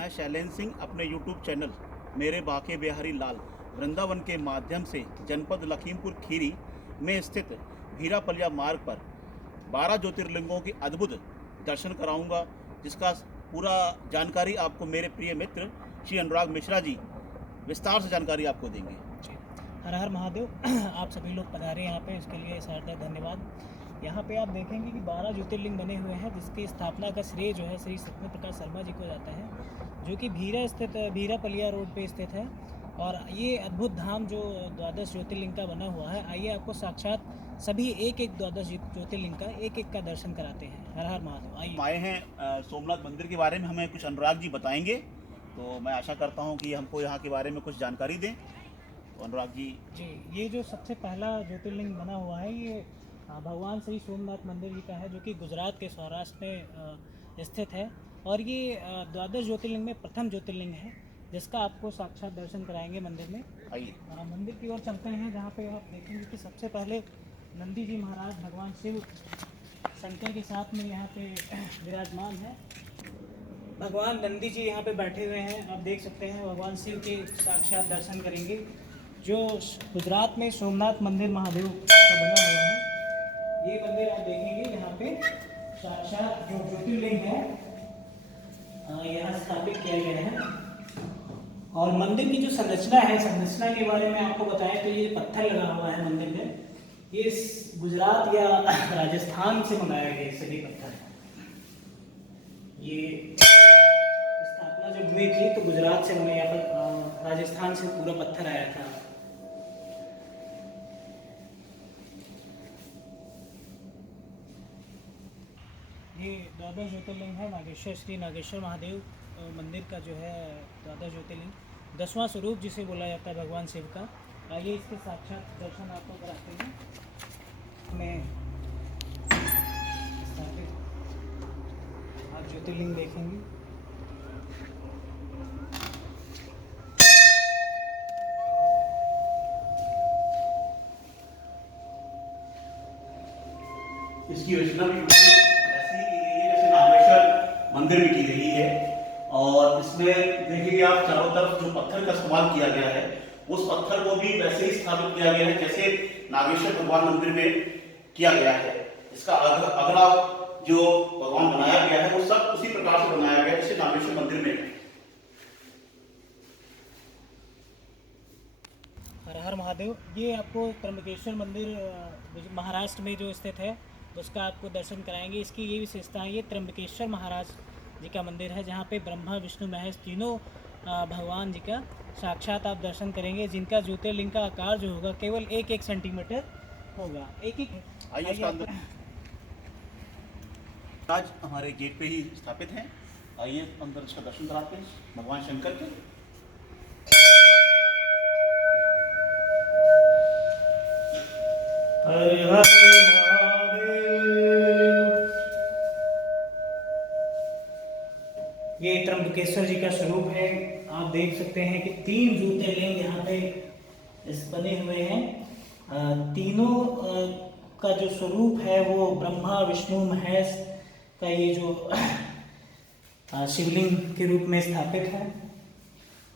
मैं शैलेंद्र सिंह अपने YouTube channel मेरे बाके बिहारी लाल वृंदावन के माध्यम से जनपद लखीमपुर खीरी में स्थित भीरापलिया मार्ग पर 12 ज्योतिर्लिंगों के अद्भुत दर्शन कराऊंगा, जिसका पूरा जानकारी आपको मेरे प्रिय मित्र श्री अनुराग मिश्रा जी विस्तार से जानकारी आपको देंगे। हर हर महादेव। आप सभी लोग पधारे यहाँ पे, इसके लिए सार्थक धन्यवाद। यहाँ पे आप देखेंगे कि 12 ज्योतिर्लिंग बने हुए हैं, जिसकी स्थापना का श्रेय जो है श्री सत्य प्रकाश शर्मा जी को जाता है, जो कि भीरापलिया रोड पे स्थित है। और ये अद्भुत धाम जो 12 ज्योतिर्लिंग का बना हुआ है, आइए आपको साक्षात सभी एक 12 ज्योतिर्लिंग का एक का दर्शन कराते हैं। हर हर महादेव। आइए। आए हैं सोमनाथ मंदिर के बारे में हमें कुछ अनुराग जी बताएंगे, तो मैं आशा करता हूँ कि हमको यहाँ के बारे में कुछ जानकारी दें। तो अनुराग जी। ये जो सबसे पहला ज्योतिर्लिंग बना हुआ है, ये भगवान श्री सोमनाथ मंदिर जी का है, जो कि गुजरात के सौराष्ट्र में स्थित है। और ये 12 ज्योतिर्लिंग में प्रथम ज्योतिर्लिंग है, जिसका आपको साक्षात दर्शन कराएंगे मंदिर में। आइए मंदिर की ओर चलते हैं, जहाँ पे आप देखेंगे कि सबसे पहले नंदी जी महाराज भगवान शिव शंकर के साथ में यहाँ पे विराजमान है। भगवान नंदी जी यहाँ पे बैठे हुए हैं, आप देख सकते हैं। भगवान शिव के साक्षात दर्शन करेंगे, जो गुजरात में सोमनाथ मंदिर महादेव का बना हुआ है। ये मंदिर आप देखेंगे, यहाँ पे साक्षात जो ज्योतिर्लिंग है यहाँ स्थापित किया गया है। और मंदिर की जो संरचना है, संरचना के बारे में आपको बताएं तो ये पत्थर लगा हुआ है मंदिर में। ये गुजरात या राजस्थान से मंगाया गया सभी पत्थर। ये स्थापना जब हुई थी तो गुजरात से हमें यहाँ पर राजस्थान से पूरा पत्थर आया था। ये 12 ज्योतिर्लिंग है। नागेश्वर श्री नागेश्वर महादेव मंदिर का जो है 12 ज्योतिर्लिंग 10वां स्वरूप जिसे बोला जाता है भगवान शिव का। आइए इसके साक्षात दर्शन आपको कराते हैं। हमें आप ज्योतिर्लिंग देखेंगे। इसकी रचना भी ऐसी ही की गई है जैसे नागेश्वर मंदिर में की गई है। और इसमें देखिए आप चारों तरफ जो पत्थर का इस्तेमाल किया गया है, उस पत्थर को भी वैसे ही स्थापित किया गया है जैसे नागेश्वर भगवान मंदिर में किया गया है। इसका अगला जो भगवान बनाया गया है वो सब उसी प्रकार से बनाया गया है जैसे नागेश्वर मंदिर में। हर हर महादेव। ये आपको त्र्यंबकेश्वर मंदिर महाराष्ट्र में जो स्थित है उसका आपको दर्शन कराएंगे। इसकी ये विशेषता है, ये त्र्यंबकेश्वर महाराज जी का मंदिर है, जहाँ पे ब्रह्मा विष्णु महेश तीनों भगवान जी का साक्षात आप दर्शन करेंगे, जिनका ज्योतिर्लिंग का आकार जो होगा केवल 1 सेंटीमीटर होगा। आइए आज हमारे गेट पे ही स्थापित हैं। आइए अंदर इसका दर्शन कराते हैं भगवान शंकर के। हर हर ये त्र्यंबकेश्वर जी का स्वरूप है। आप देख सकते हैं कि 3 ज्योतिर्लिंग यहाँ पे बने हुए हैं। तीनों का जो स्वरूप है वो ब्रह्मा विष्णु महेश का ये जो शिवलिंग के रूप में स्थापित है।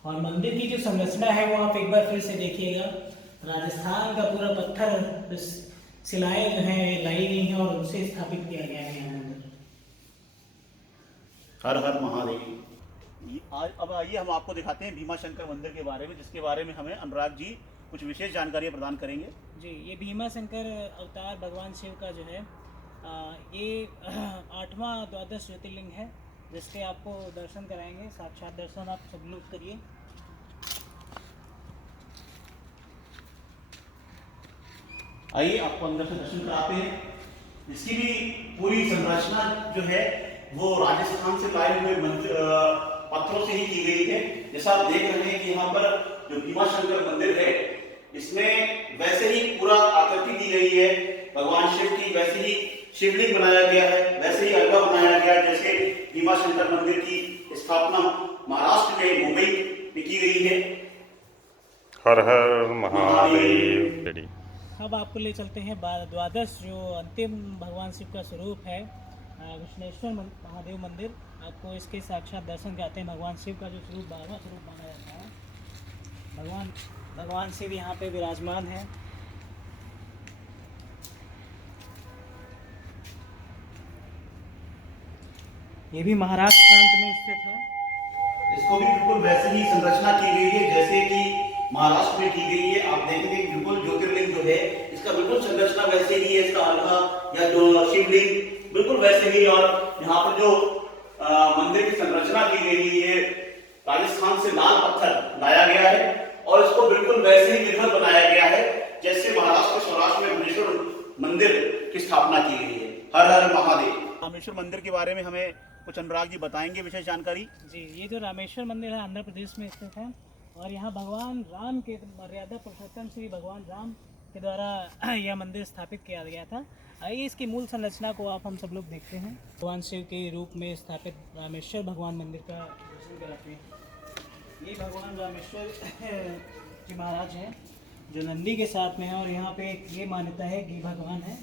और मंदिर की जो संरचना है वो आप एक बार फिर से देखिएगा। राजस्थान का पूरा पत्थर शिलाएं जो हैं लाई गई हैं और उनसे स्थापित किया गया है यहाँ अंदर। हर हर महादेव। अब आइए हम आपको दिखाते हैं भीमा शंकर मंदिर के बारे में, जिसके बारे में हमें अनुराग जी कुछ विशेष जानकारी प्रदान करेंगे। जी, ये भीमा शंकर अवतार भगवान शिव का जो है ये 8वां 12 ज्योतिर्लिंग है, जिसके आपको दर्शन कराएंगे। साक्षात दर्शन आप सब लोग करिए। आइए आपको अंदर से दर्शन कराते हैं। इसकी भी पूरी संरचना जो है वो राजस्थान से लाए हुए पत्थरों से ही की गई है। जैसा आप देख रहे हैं कि यहाँ पर जो भीमा शंकर मंदिर है, इसमें वैसे ही पूरा आकृति दी गई है भगवान शिव की, वैसे ही शिवलिंग बनाया गया है, वैसे ही अलवा बनाया गया जैसे भीमा शंकर मंदिर की स्थापना महाराष्ट्र में मुंबई में की गई है। हर हर महादेव। अब आपको ले चलते हैं 12 जो अंतिम भगवान शिव का स्वरूप है, विष्णेश्वर महादेव मंदिर, आपको इसके साक्षात दर्शन कराते हैं। भगवान शिव का जो स्वरूप 12वां स्वरूप माना जाता है, भगवान शिव यहाँ पे विराजमान है। ये भी महाराष्ट्र प्रांत में स्थित है। इसको भी बिल्कुल वैसे ही संरचना की गई है जैसे कि महाराष्ट्र में की गई है। आप देखेंगे बिल्कुल ज्योतिर्लिंग जो है इसका बिल्कुल संरचना वैसे ही है, इसका अर्घा या जो शिवलिंग बिल्कुल वैसे ही। और यहाँ पर जो मंदिर की संरचना की गई है राजस्थान से लाल पत्थर लाया गया है और इसको बिल्कुल वैसे ही निर्मित बनाया गया है जैसे महाराष्ट्र के सौराष्ट्र में रामेश्वर मंदिर की स्थापना की गई है। हर हर महादेव। रामेश्वर मंदिर के बारे में हमें कुछ अनुराग जी बताएंगे विशेष जानकारी। जी, ये जो रामेश्वर मंदिर है आंध्र प्रदेश में स्थित है और यहाँ भगवान राम के मर्यादा पुरुषोत्तम श्री भगवान राम के द्वारा यह मंदिर स्थापित किया गया था। आइए इसकी मूल संरचना को आप हम सब लोग देखते हैं। भगवान शिव के रूप में स्थापित रामेश्वर भगवान मंदिर का दर्शन कराते हैं। ये भगवान रामेश्वर जी महाराज हैं जो नंदी के साथ में है और यहाँ पे ये मान्यता है कि भगवान है,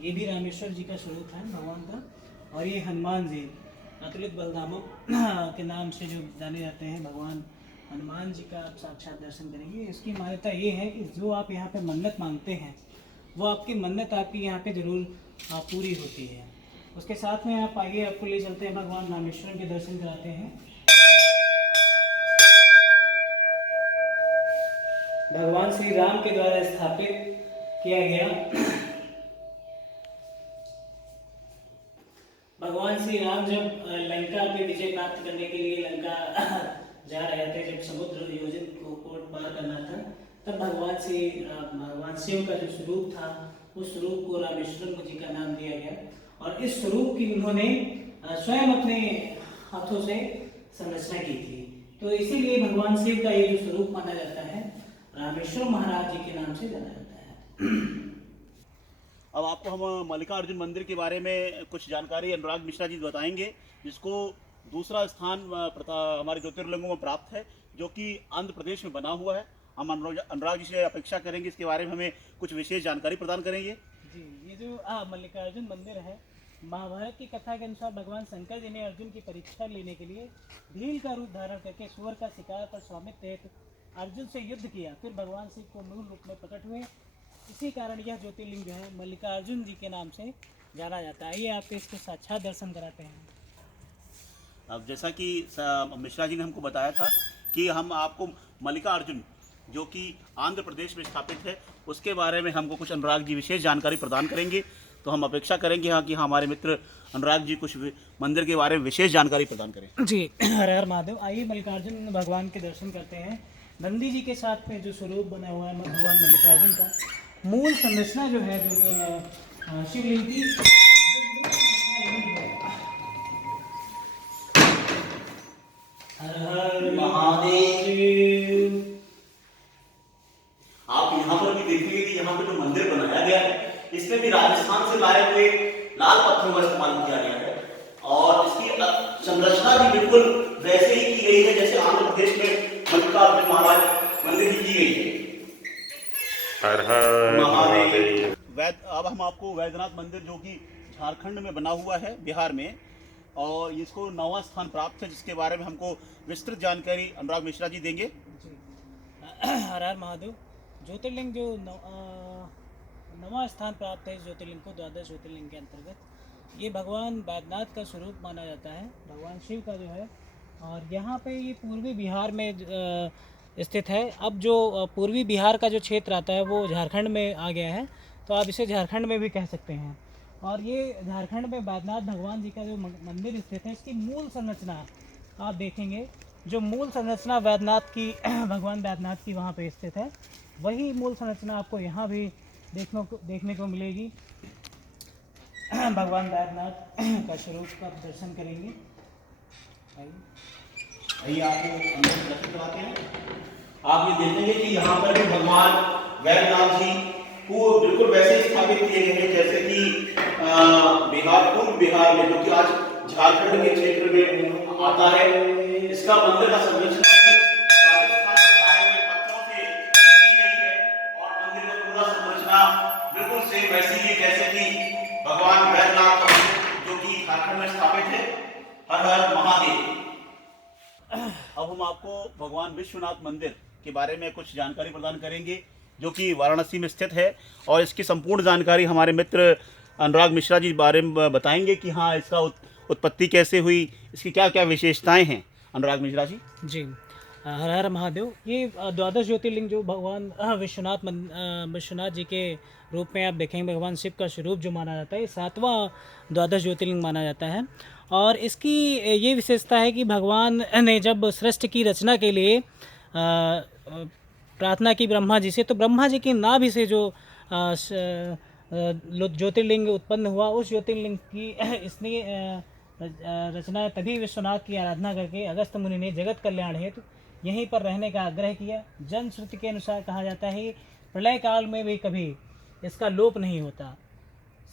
ये भी रामेश्वर जी का स्वरूप है भगवान का। और ये हनुमान जी अतुलित बलधामों के नाम से जो जाने जाते हैं, भगवान हनुमान जी का आप साक्षात दर्शन करेंगे। इसकी मान्यता ये है कि जो आप यहाँ पे मन्नत मांगते हैं वो आपकी मन्नत आपकी यहाँ पे जरूर पूरी होती है। उसके साथ में आप आइए, आपको ले चलते हैं भगवान रामेश्वर के दर्शन कराते हैं। भगवान श्री राम के द्वारा स्थापित किया गया, भगवान श्री राम जब लंका पे विजय प्राप्त करने के लिए लंका जा रहे थे, जब समुद्र योजन को पार करना था, तब भगवान शिव का जो स्वरूप था उस स्वरूप को रामेश्वरम जी का नाम दिया गया और इस स्वरूप की उन्होंने स्वयं अपने हाथों से संरचना की थी। तो इसीलिए भगवान शिव का ये जो स्वरूप माना जाता है रामेश्वर महाराज जी के नाम से जाना जाता है। अब आपको हम मल्लिकार्जुन मंदिर के बारे में कुछ जानकारी अनुराग मिश्रा जी बताएंगे, जिसको दूसरा स्थान हमारे ज्योतिर्लिंगों में प्राप्त है, जो कि आंध्र प्रदेश में बना हुआ है। हम अनुराग जी से अपेक्षा करेंगे इसके बारे में हमें कुछ विशेष जानकारी प्रदान करेंगे। जी, ये जो मल्लिकार्जुन मंदिर है, महाभारत की कथा के अनुसार भगवान शंकर जी ने अर्जुन की परीक्षा लेने के लिए भील का रूप धारण करके सुअर का शिकार पर स्वामित्व हेतु अर्जुन से युद्ध किया। फिर भगवान शिव को मूल रूप में प्रकट हुए। इसी कारण यह ज्योतिर्लिंग जो है मल्लिकार्जुन जी के नाम से जाना जाता है। ये आपके इसके साक्षात दर्शन कराते हैं। अब जैसा कि मिश्रा जी ने हमको बताया था कि हम आपको मल्लिकार्जुन जो कि आंध्र प्रदेश में स्थापित है उसके बारे में हमको कुछ अनुराग जी विशेष जानकारी प्रदान करेंगे। तो हम अपेक्षा करेंगे कि हमारे मित्र अनुराग जी कुछ मंदिर के बारे में विशेष जानकारी प्रदान करें। जी, हर हर महादेव। आइए मल्लिकार्जुन भगवान के दर्शन करते हैं। नंदी जी के साथ में जो स्वरूप बना हुआ है भगवान मल्लिकार्जुन का, मूल संरचना जो है जो शिवलिंग की, हर हर महादेव। आप यहाँ पर भी देखेंगे कि यहाँ पे जो मंदिर बनाया गया है इसमें भी राजस्थान से लाए हुए लाल पत्थरों का इस्तेमाल किया गया है और इसकी संरचना भी बिल्कुल वैसे ही की गई है जैसे आंध्र प्रदेश में मल्लिकार्जुन महाराज मंदिर की गई है। हर हर महादेव। अब हम आपको वैद्यनाथ मंदिर जो कि झारखंड में बना हुआ है, बिहार में, और इसको 9वां स्थान प्राप्त है, जिसके बारे में हमको विस्तृत जानकारी अनुराग मिश्रा जी देंगे। हर हर महादेव। ज्योतिर्लिंग जो 9वां स्थान प्राप्त है इस ज्योतिर्लिंग को, द्वादश ज्योतिर्लिंग के अंतर्गत ये भगवान वैद्यनाथ का स्वरूप माना जाता है, भगवान शिव का जो है। और यहाँ पे ये पूर्वी बिहार में स्थित है। अब जो पूर्वी बिहार का जो क्षेत्र आता है वो झारखंड में आ गया है, तो आप इसे झारखंड में भी कह सकते हैं। और ये झारखंड में वैद्यनाथ भगवान जी का जो मंदिर स्थित है, इसकी मूल संरचना आप देखेंगे, जो मूल संरचना वैद्यनाथ की भगवान वैद्यनाथ की वहाँ पे स्थित है, वही मूल संरचना आपको यहाँ भी देखने को मिलेगी। भगवान वैद्यनाथ का स्वरूप का दर्शन करेंगे। आइए आपको अंदर दर्शन कराते हैं। आप ये देखेंगे कि यहाँ पर भी भगवान वैद्यनाथ जी को बिल्कुल वैसे ही स्थापित किए गए हैं जैसे कि पूर्व बिहार में, जो कि आज झारखंड के क्षेत्र में आता है। इसका मंदिर का संरचना राजस्थान से लाए हुए पत्थरों से की गई है और मंदिर का पूरा संरचना बिल्कुल सेम वैसी ही जैसे कि भगवान वैद्यनाथ का जो कि हर हर महादेव। अब हम आपको भगवान विश्वनाथ मंदिर के बारे में कुछ जानकारी प्रदान करेंगे, जो कि वाराणसी में स्थित है, और इसकी संपूर्ण जानकारी हमारे मित्र अनुराग मिश्रा जी बारे में बताएंगे कि हाँ, इसका उत्पत्ति कैसे हुई, इसकी क्या क्या विशेषताएं हैं। अनुराग मिश्रा जी। जी, हर हर महादेव। ये द्वादश ज्योतिर्लिंग जो भगवान विश्वनाथ जी के रूप में आप देखेंगे, भगवान शिव का स्वरूप जो माना जाता है, ये 7वां द्वादश ज्योतिर्लिंग माना जाता है। और इसकी ये विशेषता है कि भगवान ने जब सृष्टि की रचना के लिए प्रार्थना की ब्रह्मा जी से, तो ब्रह्मा जी की नाभि से जो ज्योतिर्लिंग उत्पन्न हुआ, उस ज्योतिर्लिंग की इसने रचना तभी विश्वनाथ की आराधना करके अगस्त्य मुनि ने जगत कल्याण हेतु यहीं पर रहने का आग्रह किया। जन श्रुति के अनुसार कहा जाता है प्रलय काल में भी कभी इसका लोप नहीं होता।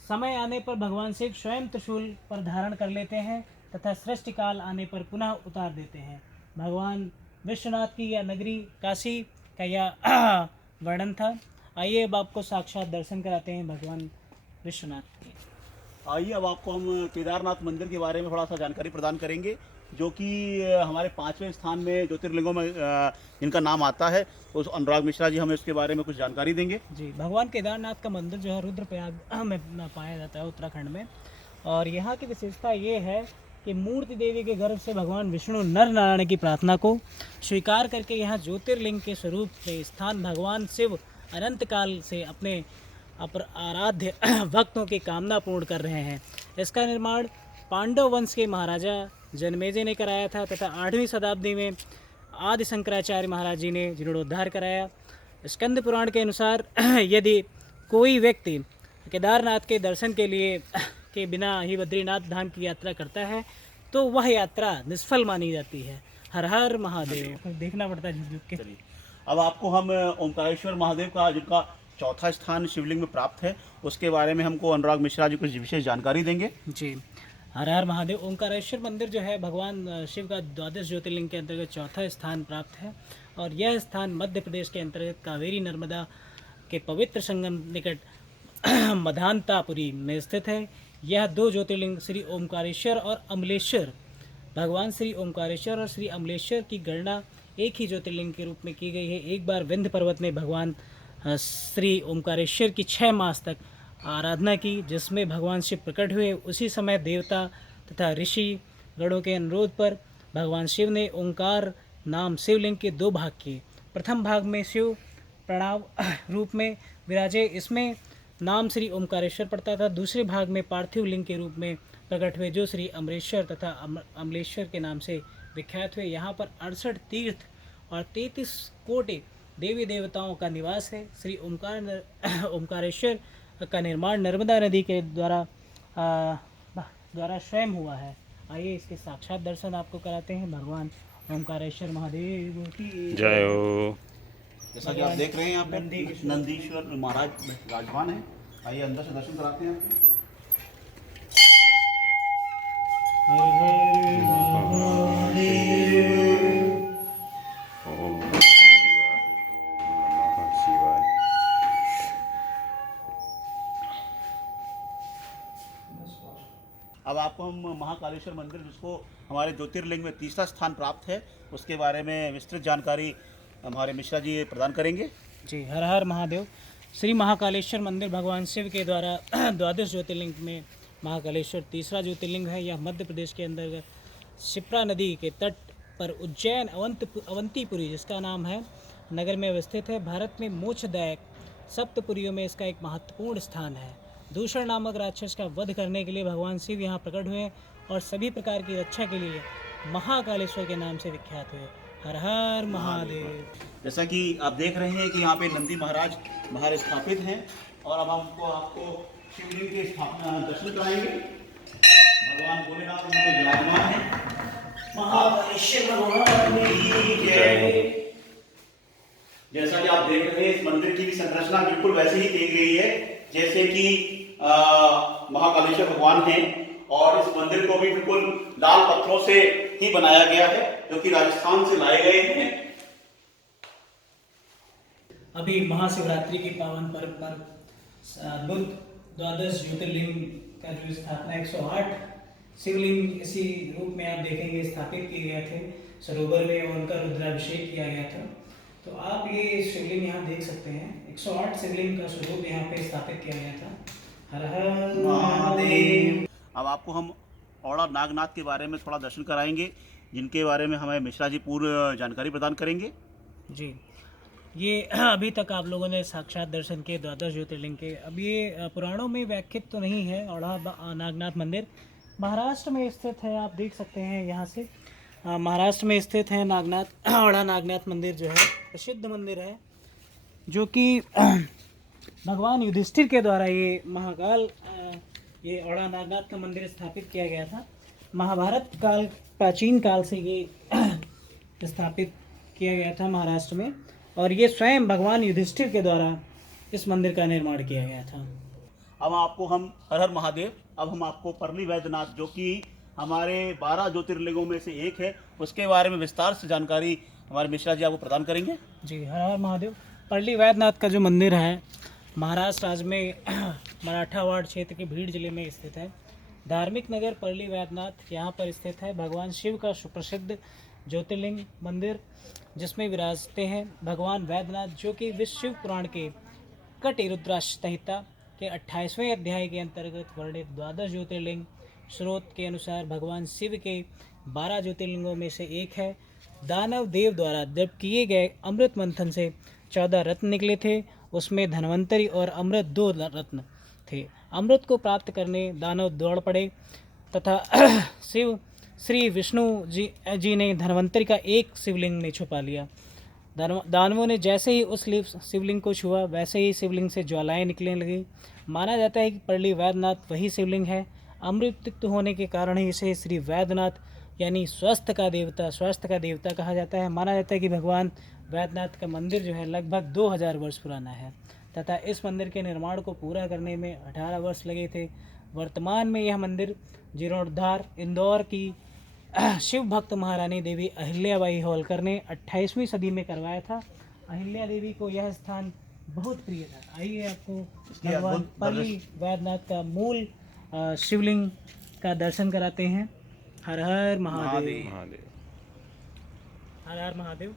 समय आने पर भगवान शिव स्वयं त्रिशूल पर धारण कर लेते हैं तथा सृष्टि काल आने पर पुनः उतार देते हैं। भगवान विश्वनाथ की यह नगरी काशी का यह वर्णन था। आइए अब आपको साक्षात दर्शन कराते हैं भगवान विश्वनाथ के। आइए अब आपको हम केदारनाथ मंदिर के बारे में थोड़ा सा जानकारी प्रदान करेंगे, जो कि हमारे 5वें स्थान में ज्योतिर्लिंगों में जिनका नाम आता है। उस अनुराग मिश्रा जी हमें उसके बारे में कुछ जानकारी देंगे। जी, भगवान केदारनाथ का मंदिर जो है रुद्रप्रयाग में पाया जाता है, उत्तराखंड में। और यहाँ की विशेषता ये है कि मूर्ति देवी के गर्भ से भगवान विष्णु नर नारायण की प्रार्थना को स्वीकार करके यहाँ ज्योतिर्लिंग के स्वरूप में स्थान भगवान शिव अनंत काल से अपने आराध्य भक्तों की कामना पूर्ण कर रहे हैं। इसका निर्माण पांडव वंश के महाराजा जनमेजय ने कराया था तथा 8वीं शताब्दी में आदि शंकराचार्य महाराज जी ने जीर्णोद्धार कराया। स्कंद पुराण के अनुसार यदि कोई व्यक्ति केदारनाथ के दर्शन के लिए के बिना ही बद्रीनाथ धाम की यात्रा करता है तो वह यात्रा निष्फल मानी जाती है। हर हर महादेव। देखना पड़ता है झुक के। चलिए, अब आपको हम ओंकारेश्वर महादेव का, जिनका चौथा स्थान शिवलिंग में प्राप्त है, उसके बारे में हमको अनुराग मिश्रा जी कुछ विशेष जानकारी देंगे। जी, हर हर महादेव। ओंकारेश्वर मंदिर जो है भगवान शिव का द्वादश ज्योतिर्लिंग के अंतर्गत चौथा स्थान प्राप्त है, और यह स्थान मध्य प्रदेश के अंतर्गत कावेरी नर्मदा के पवित्र संगम निकट मधानतापुरी में स्थित है। यह 2 ज्योतिर्लिंग श्री ओंकारेश्वर और अमलेश्वर, भगवान श्री ओंकारेश्वर और श्री अमलेश्वर की गणना एक ही ज्योतिर्लिंग के रूप में की गई है। एक बार विंध्य पर्वत में भगवान श्री ओंकारेश्वर की 6 मास तक आराधना की, जिसमें भगवान शिव प्रकट हुए। उसी समय देवता तथा ऋषि गणों के अनुरोध पर भगवान शिव ने ओंकार नाम शिवलिंग के 2 भाग किए। प्रथम भाग में शिव प्रणव रूप में विराजे, इसमें नाम श्री ओंकारेश्वर पड़ता था। दूसरे भाग में पार्थिव लिंग के रूप में प्रकट हुए, जो श्री अमरेश्वर तथा अमलेश्वर के नाम से विख्यात हुए। यहाँ पर 68 तीर्थ और 33 कोटि देवी देवताओं का निवास है। श्री ओंकारेश्वर का निर्माण नर्मदा नदी के द्वारा स्वयं हुआ है। आइए इसके साक्षात दर्शन आपको कराते हैं। भगवान ओंकारेश्वर महादेव की जय हो। जैसा कि आप देख रहे हैं यहाँ पे नंदीश्वर महाराज विराजमान है। आइए अंदर से दर्शन कराते हैं आपको। ओम शिवाय, ओम नमः शिवाय। अब आपको हम महाकालेश्वर मंदिर, जिसको हमारे ज्योतिर्लिंग में 3रा स्थान प्राप्त है, उसके बारे में विस्तृत जानकारी हमारे मिश्रा जी प्रदान करेंगे। जी, हर हर महादेव। श्री महाकालेश्वर मंदिर भगवान शिव के द्वारा द्वादश ज्योतिर्लिंग में महाकालेश्वर 3रा ज्योतिर्लिंग है। यह मध्य प्रदेश के अंतर्गत शिप्रा नदी के तट पर उज्जैन अवंतीपुरी, जिसका नाम है, नगर में अवस्थित है। भारत में मोक्षदायक सप्तपुरियों में इसका एक महत्वपूर्ण स्थान है। दूषण नामक राक्षस का वध करने के लिए भगवान शिव यहाँ प्रकट हुए और सभी प्रकार की रक्षा के लिए महाकालेश्वर के नाम से विख्यात हुए। हर हर महादेव। जैसा कि आप देख रहे हैं कि यहाँ पे नंदी महाराज बाहर स्थापित हैं, और अब हमको आपको शिवलिंग के स्थापना दर्शन कराएंगे। भगवान भोलेनाथ यहाँ पे विराजमान है। महाकालेश्वर भगवान की जय। जैसा कि आप देख रहे हैं, इस मंदिर की भी संरचना बिल्कुल वैसे ही की गई है जैसे कि महाकालेश्वर भगवान हैं, और इस मंदिर को भी बिल्कुल लाल पत्थरों से ही बनाया गया है, जो कि राजस्थान से लाए गए हैं। अभी महाशिवरात्रि के पावन पर्व पर बुध द्वादश ज्योतिर्लिंग का जो स्थापना 108 शिवलिंग इसी रूप में आप देखेंगे स्थापित किए गए थे सरोवर में और उनका रुद्राभिषेक किया गया था। तो आप ये शिवलिंग यहाँ देख सकते हैं, 108 शिवलिंग का स्वरूप यहाँ पे स्थापित किया गया था। हर हर महादेव। अब आपको हम औड़ा नागनाथ के बारे में थोड़ा दर्शन कराएंगे, जिनके बारे में हमें मिश्रा जी पूर्ण जानकारी प्रदान करेंगे। जी, ये अभी तक आप लोगों ने साक्षात दर्शन किए द्वादश ज्योतिर्लिंग के। अब ये पुराणों में व्याख्यात तो नहीं है। औड़ा नागनाथ मंदिर महाराष्ट्र में स्थित है, आप देख सकते हैं यहाँ से। महाराष्ट्र में स्थित है नागनाथ औड़ा नागनाथ मंदिर जो है प्रसिद्ध मंदिर है, जो कि भगवान युधिष्ठिर के द्वारा ये महाकाल ये औड़ा नागनाथ का मंदिर स्थापित किया गया था। महाभारत काल प्राचीन काल से ये स्थापित किया गया था महाराष्ट्र में, और ये स्वयं भगवान युधिष्ठिर के द्वारा इस मंदिर का निर्माण किया गया था। अब आपको हम हर हर महादेव, अब हम आपको परली वैद्यनाथ, जो कि हमारे 12 ज्योतिर्लिंगों में से एक है, उसके बारे में विस्तार से जानकारी हमारे मिश्रा जी आपको प्रदान करेंगे। जी, हर हर महादेव। परली वैद्यनाथ का जो मंदिर है महाराष्ट्र राज्य में मराठावाड़ क्षेत्र के भीड़ जिले में स्थित है। धार्मिक नगर परली वैद्यनाथ यहाँ पर स्थित है। भगवान शिव का सुप्रसिद्ध ज्योतिर्लिंग मंदिर, जिसमें विराजते हैं भगवान वैद्यनाथ, जो कि विश्व शिव पुराण के कटि रुद्राक्ष संहिता के 28वें अध्याय के अंतर्गत वर्णित द्वादश ज्योतिर्लिंग स्रोत के अनुसार भगवान शिव के 12 ज्योतिर्लिंगों में से एक है। दानव देव द्वारा जब किए गए अमृत मंथन से 14 रत्न निकले थे, उसमें धन्वंतरी और अमृत 2 रत्न थे। अमृत को प्राप्त करने दानव दौड़ पड़े तथा शिव श्री विष्णु जी ने धन्वंतरी का एक शिवलिंग में छुपा लिया। दानवों ने जैसे ही उस शिवलिंग को छुआ, वैसे ही शिवलिंग से ज्वालाएं निकलने लगी। माना जाता है कि परली वैद्यनाथ वही शिवलिंग है। अमृत होने के कारण ही इसे श्री वैद्यनाथ यानी स्वास्थ्य का देवता कहा जाता है। माना जाता है कि भगवान वैद्यनाथ का मंदिर जो है लगभग 2000 वर्ष पुराना है तथा इस मंदिर के निर्माण को पूरा करने में 18 वर्ष लगे थे। वर्तमान में यह मंदिर जीर्णोद्धार इंदौर की शिव भक्त महारानी देवी अहिल्याबाई होलकर ने 28वीं सदी में करवाया था। अहिल्या देवी को यह स्थान बहुत प्रिय था। आइए आपको भगवान परली वैद्यनाथ का मूल शिवलिंग का दर्शन कराते हैं। हर हर महादेव। हर हर महादेव।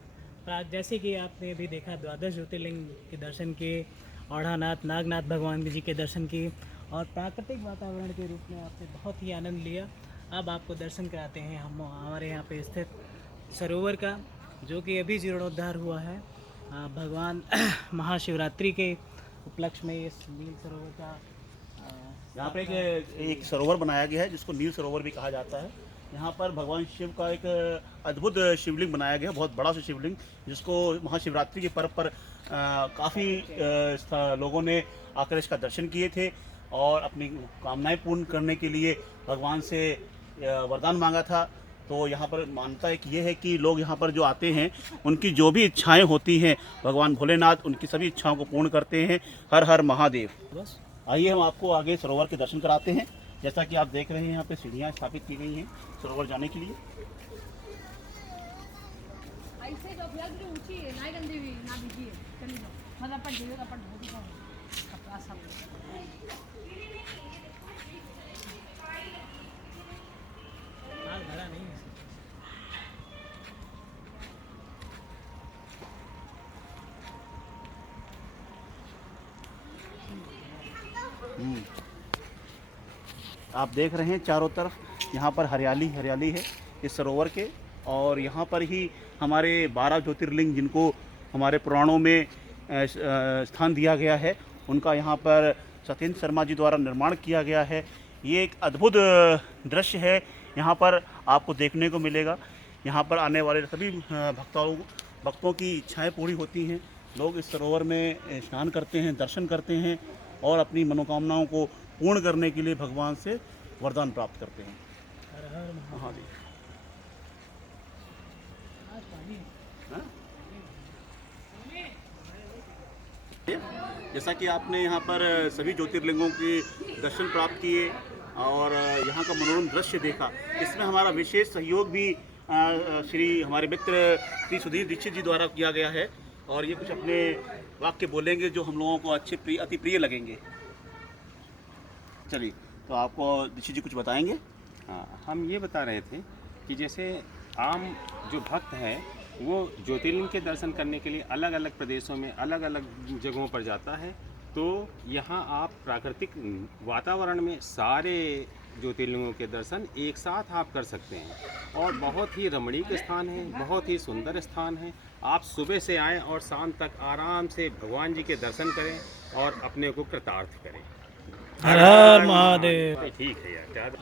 जैसे कि आपने अभी देखा द्वादश ज्योतिर्लिंग के दर्शन किए, औढ़ानाथ नागनाथ भगवान जी के दर्शन किए और प्राकृतिक वातावरण के रूप में आपने बहुत ही आनंद लिया। अब आपको दर्शन कराते हैं हम हमारे यहाँ पे स्थित सरोवर का, जो कि अभी जीर्णोद्धार हुआ है। भगवान महाशिवरात्रि के उपलक्ष्य में इस नील सरोवर का यहाँ पे एक सरोवर बनाया गया है, जिसको नील सरोवर भी कहा जाता है। यहाँ पर भगवान शिव का एक अद्भुत शिवलिंग बनाया गया, बहुत बड़ा सा शिवलिंग, जिसको महाशिवरात्रि के पर्व पर काफ़ी लोगों ने आकर इसका दर्शन किए थे और अपनी कामनाएं पूर्ण करने के लिए भगवान से वरदान मांगा था। तो यहाँ पर मान्यता एक ये है कि लोग यहाँ पर जो आते हैं, उनकी जो भी इच्छाएं होती हैं, भगवान भोलेनाथ उनकी सभी इच्छाओं को पूर्ण करते हैं। हर हर महादेव। बस आइए हम आपको आगे सरोवर के दर्शन कराते हैं। जैसा कि आप देख रहे हैं, यहाँ पे सीढ़ियाँ स्थापित की गई हैं सरोवर जाने के लिए। आप देख रहे हैं चारों तरफ यहाँ पर हरियाली हरियाली है इस सरोवर के, और यहाँ पर ही हमारे 12 ज्योतिर्लिंग, जिनको हमारे पुराणों में स्थान दिया गया है, उनका यहाँ पर सत्येंद्र शर्मा जी द्वारा निर्माण किया गया है। ये एक अद्भुत दृश्य है, यहाँ पर आपको देखने को मिलेगा। यहाँ पर आने वाले सभी भक्तों की इच्छाएं पूरी होती हैं। लोग इस सरोवर में स्नान करते हैं, दर्शन करते हैं और अपनी मनोकामनाओं को पूर्ण करने के लिए भगवान से वरदान प्राप्त करते हैं। हर हर महादेव। जैसा कि आपने यहाँ पर सभी ज्योतिर्लिंगों के दर्शन प्राप्त किए और यहाँ का मनोरम दृश्य देखा, इसमें हमारा विशेष सहयोग भी श्री हमारे मित्र श्री सुधीर दीक्षित जी द्वारा किया गया है, और ये कुछ अपने वाक्य बोलेंगे जो हम लोगों को अति प्रिय लगेंगे। चलिए, तो आपको दीक्षित जी कुछ बताएंगे। हाँ, हम ये बता रहे थे कि जैसे आम जो भक्त है वो ज्योतिर्लिंग के दर्शन करने के लिए अलग अलग प्रदेशों में अलग अलग जगहों पर जाता है, तो यहाँ आप प्राकृतिक वातावरण में सारे ज्योतिर्लिंगों के दर्शन एक साथ आप कर सकते हैं और बहुत ही रमणीक स्थान है, बहुत ही सुंदर स्थान है। आप सुबह से आएँ और शाम तक आराम से भगवान जी के दर्शन करें और अपने को कृतार्थ करें। हर हर महादेव। ठीक है यार, क्या